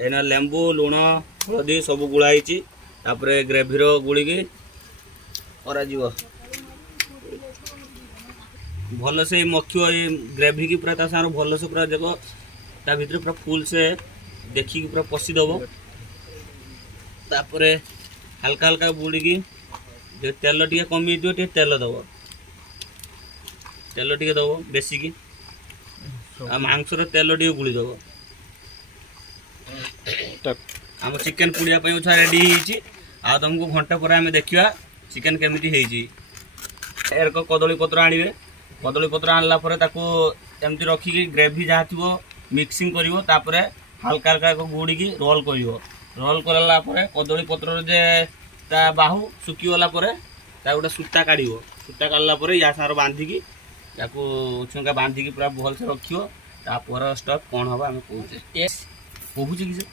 एना लेंबू लुण हलदी सब गुड़ाई ग्रेभीर गुड़िकी भल से मक्खी ग्रेवी की पूरा सागर भल से पूरा देव ता भीतर पूरा फुल से देखिकी पूरा पशिदब तापर हल्का हल्का बुड़िकी तेल टे कमी टे तेल दब तेल टे दब बेसिक मांसर तेल टे गुड़ीदब आम चिकेन पुड़ियापी उछा रेडी आ तुमको घंटा पर आम देखा चिकेन केमिटी एरक कदली पत्र आनिबे कदली पत्र आनला परे ताको एमती रखिकी ग्रेवी जहाँ थी मिक्सिंग करिवो तापरे हल्का हल्का गुड़िकी रोल करिवो रोल करला परे कदली पत्र जे ता बाहु सुखी गला परे ता गोटे सूता काढ़िवो सूता काढ़ला परे या सार बांधिकी याको छुंका बांधिकी पूरा भल से रखिवो तापर स्टॉप कौन हबा हम कहूचे कहूचे कि से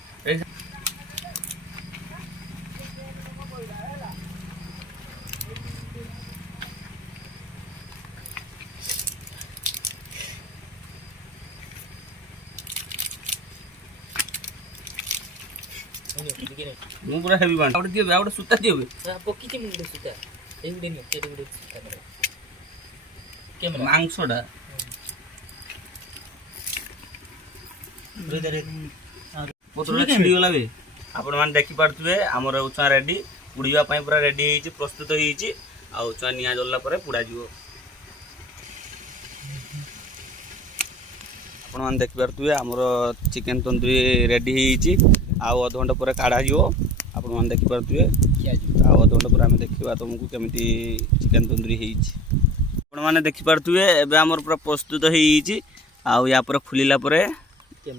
ମୁଁ ପୁରା ହେଭି ବାଣ୍ଡ ଆଉ ଦିଅ ଆଉ ସୂତା ଦିଅ ପକିଛି ମୁଁ ଗୋଟେ ସୂତା ଏଇ ଗୋଟେ ନିଅ କେଟେ ଗୋଟେ ସୂତା କର କ୍ୟାମେରା ମାଂସଟା ପତ୍ରଟା ଛିଡ଼ି ଗଲା ବେ ଆପଣ ମାନେ ଦେଖି ପାରୁଥିବେ ଆମର ଉଚା ରେଡି ପୁଡ଼ିବା ପାଇଁ ପୁରା ରେଡି ହେଇଛି ପ୍ରସ୍ତୁତ ହେଇଛି ଆଉ ଉଚା ନିଆଁ ଜଳିଲା ପରେ ପୁଡ଼ା ଯିବ ଆପଣ ମାନେ ଦେଖି ପାରୁଥିବେ ଆମର ଚିକେନ ତନ୍ଦୁରୀ ରେଡି ହେଇଛି ଆଉ ଅଧଘଣ୍ଟା ପରେ କାଢ଼ା ଯିବ ଆପଣ ମାନେ देखि पारुथिबे आ अध घंटा पर आम देखा तुमको केमिति चिकेन तंदूरी होती आपण मैंने देखि पारुथिबे एबे हमर पूरा प्रस्तुत होईची आ या पर खुलिला परे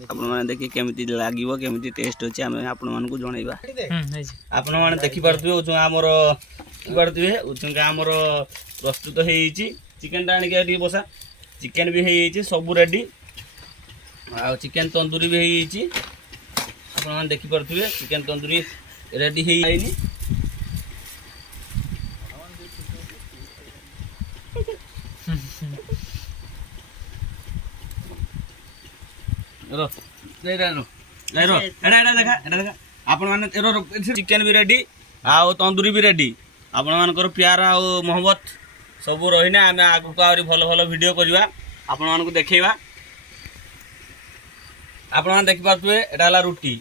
आपण मैंने देखि केमिति लागिवो केमिति टेस्ट होची हम आपण मान को जणाइबा आपण मैंने देखि पारुथिबे उचुं हमर देखि पारुथिबे उचुं हमर प्रस्तुत होईची चिकेन टा आनी के बसा चिकेन भी होईची सब रेडी आ चिकेन तंदूरी भी होईची आपण मैंने देखि पारुथिबे चिकेन तंदूरी रेडी है आईनी रो ले रो ले रो एडा देखा आपण माने चिकेन भी रेडी आ तंदूरी भी रेडी आपण मानकर प्यार आ मोहब्बत सब रहीने आम आगु आहरी भल भल वीडियो करवा आपण मान को देखैबा आपण मान देखि पाथुए एटा हला रोटी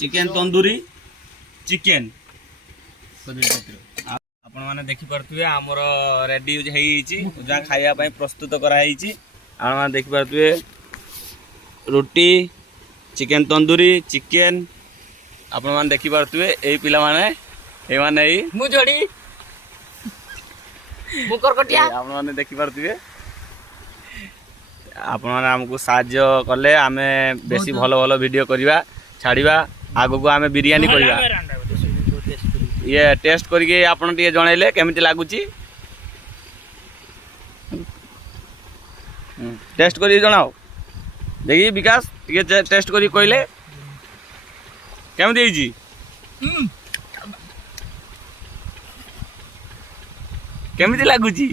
चिकेन तंदूरी चिकेन आपण माने देखि पारथुए हमर रेडी होईची जा खाइया पई प्रस्तुत करा होईची आपण माने देखि पारथुए रोटी चिकेन तंदूरी चिकेन आपण माने देखि पारथुए एई पिला माने ए माने एई मु जोडी मु करकटिया आपण माने देखि पारथुए आपण माने हमकु साहाय्य करले आमे बेसी भलो भलो वीडियो करिवा छाड़ीबा आगो को आमे बिरयानी करवा ये टेस्ट करके आपन टिके जणैले केमिति लागुची टेस्ट करी जणाओ देखि विकास टिके टेस्ट करी कहले केमिति हिची केमिति लागुची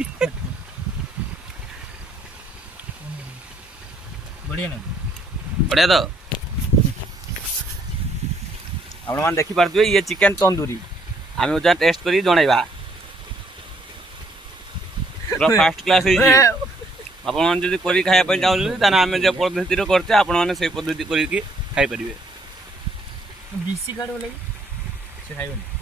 बढ़िया ना बढ़िया तो आपण मान देखि पारथुए ये चिकेन तंदूरी आमे उजा टेस्ट करी जणाइबा पूरा फास्ट क्लास होई जी आपण मान जदी करी खाया पय जाउ ताना आमे जे पद्धति रो करते आपण माने सेही पद्धति करी की खाइ परिबे बीसी कार्ड वाला से खाइबो